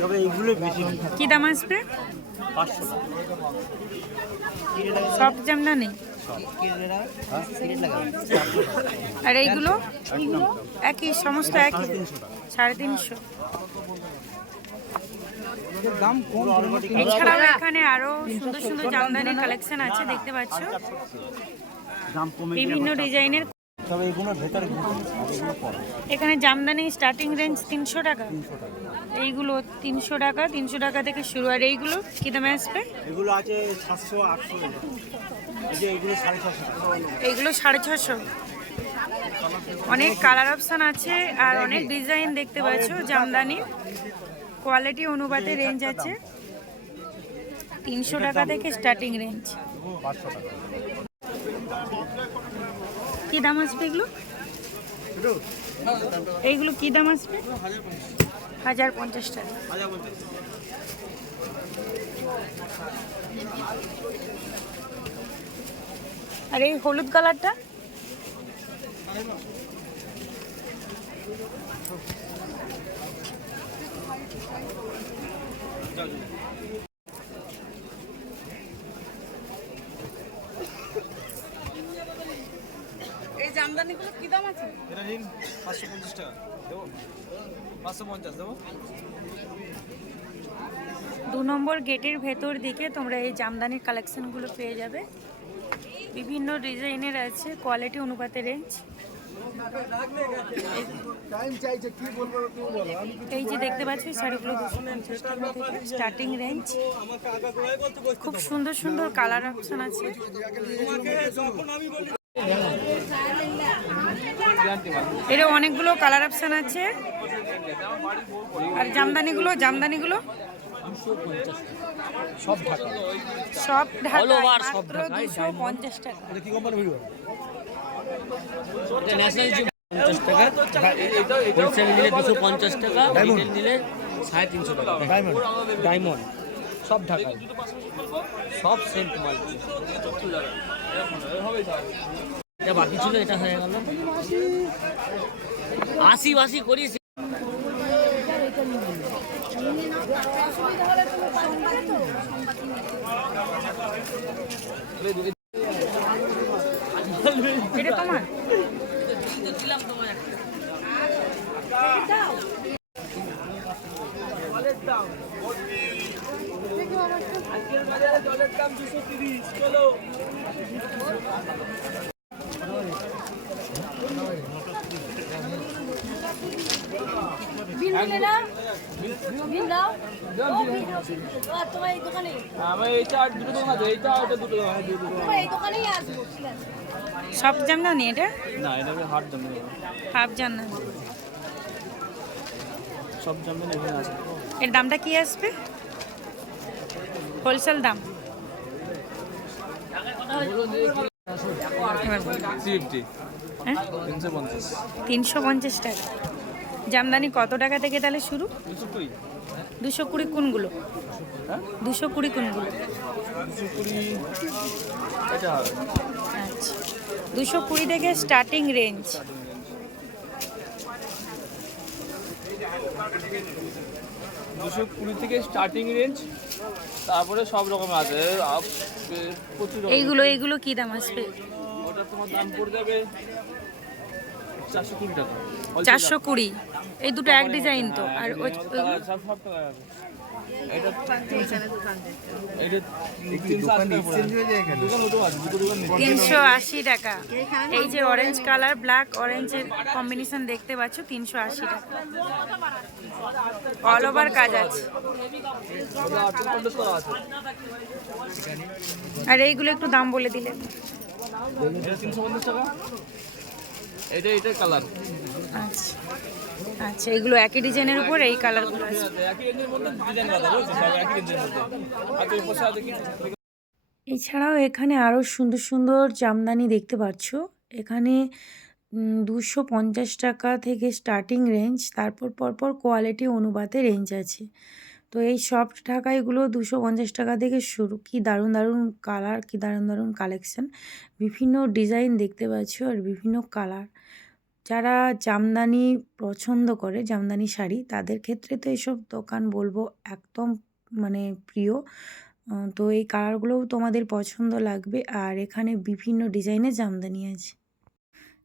তবে এইগুলো বেশি কি দাম আসবে? পাঁচশো সফট জামদানি আর এইগুলো? একই? সমস্ত একই? সাড়ে তিনশো? এছাড়াও এখানে আরও সুন্দর সুন্দর জামদানির কালেকশন আছে দেখতে পাচ্ছ? বিভিন্ন ডিজাইনের তবে এগুলোর ভেতরে এখানে জামদানি স্টার্টিং রেঞ্জ তিনশো টাকা। এইগুলো তিনশো টাকা তিনশো টাকা থেকে শুরু। আর এইগুলো কি দামে আসবে? এগুলো আছে সাতশো আটশো এই যে এগুলো সাড়ে ছশো এইগুলো সাড়ে ছশো। অনেক কালার অপশান আছে আর অনেক ডিজাইন দেখতে পাচ্ছ জামদানি। কোয়ালিটি অনুপাতে রেঞ্জ আছে। তিনশো টাকা থেকে স্টার্টিং রেঞ্জ কি দাম আসবে এগুলো? এইগুলো কি দাম আসবে? হাজার পঞ্চাশ টাকা। আর এই হলুদ কালারটা? জামদানিগুলো কি দাম আছে? এটা নিন পাঁচশো পঞ্চাশ টাকা। দেবো? পাঁচশো পঞ্চাশ দেবো? দু নম্বর গেটের ভেতর দিকে তোমরা এই জামদানির কালেকশনগুলো পেয়ে যাবে। বিভিন্ন ডিজাইনের আছে কোয়ালিটি অনুপাতে রেঞ্জ এই যে দেখতে পাচ্ছি শাড়িগুলো দুশো পঞ্চাশ টাকা থেকে স্টার্টিং রেঞ্জ খুব সুন্দর সুন্দর কালার অপশন আছে। এরও অনেকগুলো কালার অপশন আছে। আর জামদানিগুলো জামদানিগুলো? সব ঢাকা। সব মাত্র টাকা। এটা কি কোম্পানি ভিডিও এটা ন্যাশনাল পঞ্চাশ টাকা। হোলসেল নিলে দুশো পঞ্চাশ টাকা রিটেল নিলে সাড়ে তিনশো টাকা। ডায়মন্ড ডায়মন্ড সব ঢাকা সব মাল এটা বাকি ছিল এটা হয়ে গেল। বাসি করিস। দোকান আছে এইটা আর এটা দুটো দোকান আছে দুটো দোকান তোমার এই দোকানেই আসব ঠিক আছে সব জামদানি এটা? না এটা হাফ জামদানি সব এখানে আছে। এর দামটা কি আসবে? হোলসেল দাম। তিনশো পঞ্চাশ টাকা। জামদানি কত টাকা থেকে তাহলে শুরু? দুশো কুড়ি। কোনগুলো? হ্যাঁ? দুশো কুড়ি কোনগুলো? দুশো কুড়ি। আচ্ছা। দুশো কুড়ি থেকে স্টার্টিং রেঞ্জ দুশো কুড়ি থেকে স্টার্টিং রেঞ্জ তারপরে সব রকম আছে। এইগুলো এইগুলো কি দাম আসবে? ওটা তোমার দাম পড়ে যাবে। চারশো কুড়ি এই দুটো এক ডিজাইন তো। আর ওই- তিনশো আশি টাকা। এই যে অরেঞ্জ কালার ব্ল্যাক অরেঞ্জের কম্বিনেশন দেখতে পাচ্ছ তিনশো আশি টাকা। অল ওভার কাজ আছে। আর এইগুলো একটু দাম বলে দিলেন টাকা। এটা এটা কালার আচ্ছা। আচ্ছা এগুলো একই ডিজাইনের উপর এই কালারগুলো আছে? একই মধ্যে ডিজাইন একই মধ্যে। দেখি। এছাড়াও এখানে আরও সুন্দর সুন্দর জামদানি দেখতে পাচ্ছ। এখানে দুশো পঞ্চাশ টাকা থেকে স্টার্টিং রেঞ্জ তারপর পরপর কোয়ালিটি অনুপাতে রেঞ্জ আছে। তো এই সফট ঢাকাইগুলো দুশো পঞ্চাশ টাকা থেকে শুরু। কি দারুণ দারুণ কালার কি দারুণ দারুণ কালেকশন বিভিন্ন ডিজাইন দেখতে পাচ্ছ আর বিভিন্ন কালার যারা জামদানি পছন্দ করে, জামদানি শাড়ি, তাদের ক্ষেত্রে তো এসব দোকান বলব একদম মানে প্রিয়। তো এই কালারগুলোও তোমাদের পছন্দ লাগবে। আর এখানে বিভিন্ন ডিজাইনের জামদানি আছে।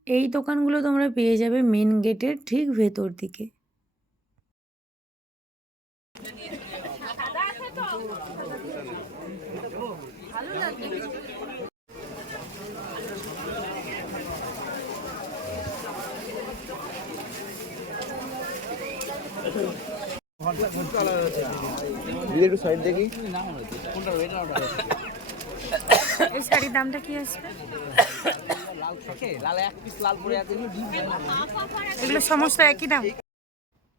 এই দোকানগুলো তোমরা পেয়ে যাবে মেন গেটের ঠিক ভেতর দিকে। দিদি একটু সাইড দেখি। এই শাড়ির দামটা কি আসবে? এগুলো সমস্ত একই দাম?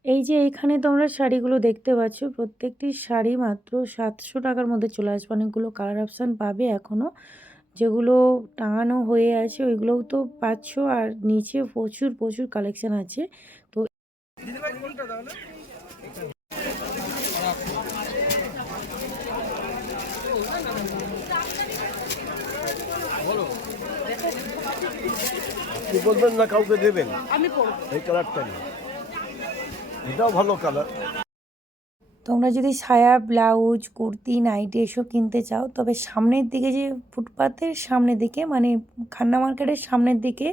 এই যে এইখানে তোমরা শাড়িগুলো দেখতে পাচ্ছ প্রত্যেকটি শাড়ি মাত্র সাতশো টাকার মধ্যে চলে আসবে। অনেকগুলো কালার অপশান পাবে এখনও যেগুলো টাঙানো হয়ে আছে ওইগুলোও তো পাচ্ছ। আর নিচে প্রচুর প্রচুর কালেকশন আছে। তো কি বলবেন না কাউকে দেবেন? এই কালারটা নিয়ে এটাও ভালো কালার। তোমরা যদি সায়া ব্লাউজ কুর্তি নাইটি এসব কিনতে চাও তবে সামনের দিকে যে ফুটপাতের সামনের দিকে মানে খান্না মার্কেটের সামনের দিকে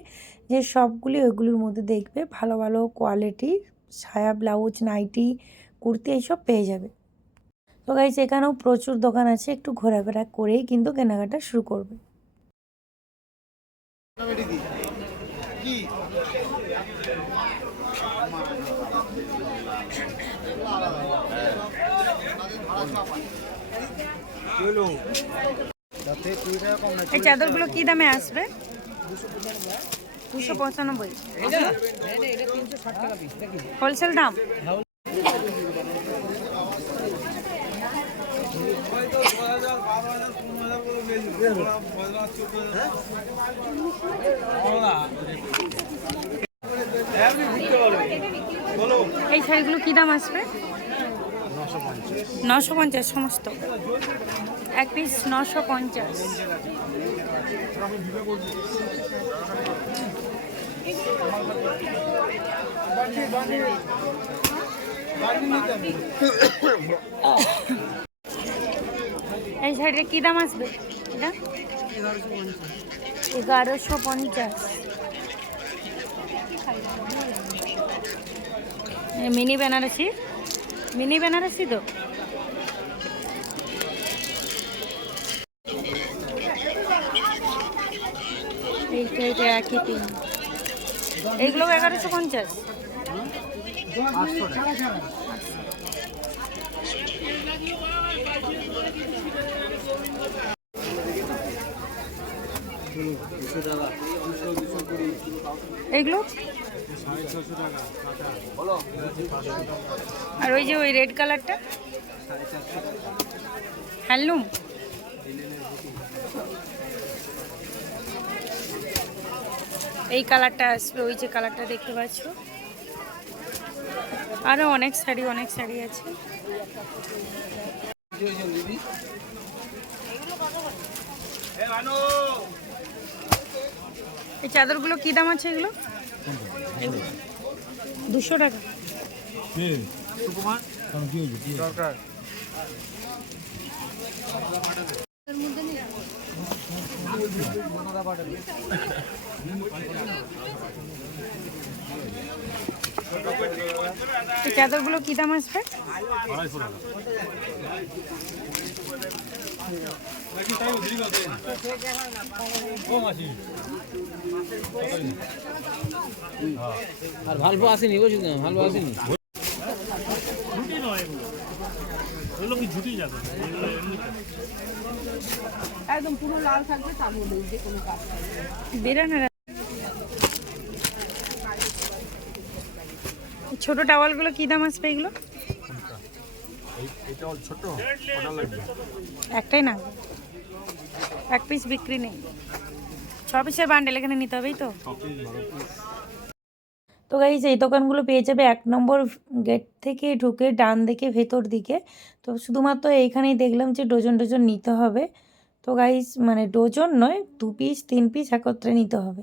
যে সবগুলি ওইগুলির মধ্যে দেখবে ভালো ভালো কোয়ালিটি সায়া ব্লাউজ নাইটি কুর্তি এইসব পেয়ে যাবে। তো গাইজ এখানেও প্রচুর দোকান আছে একটু ঘোরাফেরা করেই কিন্তু কেনাকাটা শুরু করবে। এই চাদরগুলো কি দামে আসবে? দুশো পঁচানব্বই। হোলসেল দাম? এই শাড়িগুলো কি দাম আসবে? নশো পঞ্চাশ সমস্ত। এক পিস নশো পঞ্চাশ। এই শাড়িটা কি দাম আসবে? এটা? এগারোশো পঞ্চাশ। মিনি বেনারসি? মিনি বেনারসি তো? এইটা এটা একই তিন এইগুলো এগারোশো পঞ্চাশ। আর ওই যে ওই রেড কালারটা? হ্যান্ডলুম? এই কালারটা আসবে, ওই যে কালারটা দেখতে পাচ্ছ? আরও অনেক শাড়ি অনেক শাড়ি আছে। এই চাদরগুলো কি দাম আছে এগুলো? দুশো টাকা। এই চাদরগুলো কি দাম আসবে? আর ভালো আসেনি বুঝলি তো? ভালো আসেনি। একদম পুরো লাল থাকবে তার মধ্যে যে কোনো কাজ বেরানোর ছোট টাওয়ালগুলো কি দাম আসবে এগুলো? একটাই না? এক পিস বিক্রি নেই। ছ পিসের বান্ডেল এখানে নিতে হবেই তো? তো গাইজ এই দোকানগুলো পেয়ে যাবে এক নম্বর গেট থেকে ঢুকে ডান দিকে ভেতর দিকে। তো শুধুমাত্র এইখানেই দেখলাম যে ডজন ডজন নিতে হবে। তো গাইজ মানে ডজন নয় দু পিস তিন পিস একত্রে নিতে হবে।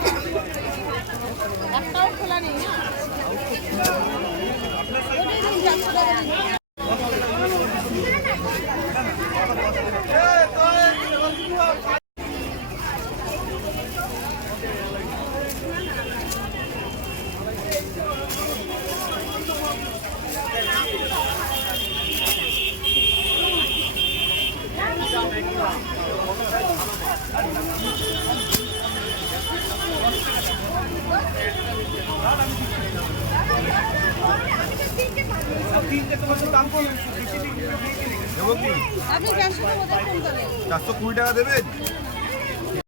চারশো কুড়ি টাকা দেবেন?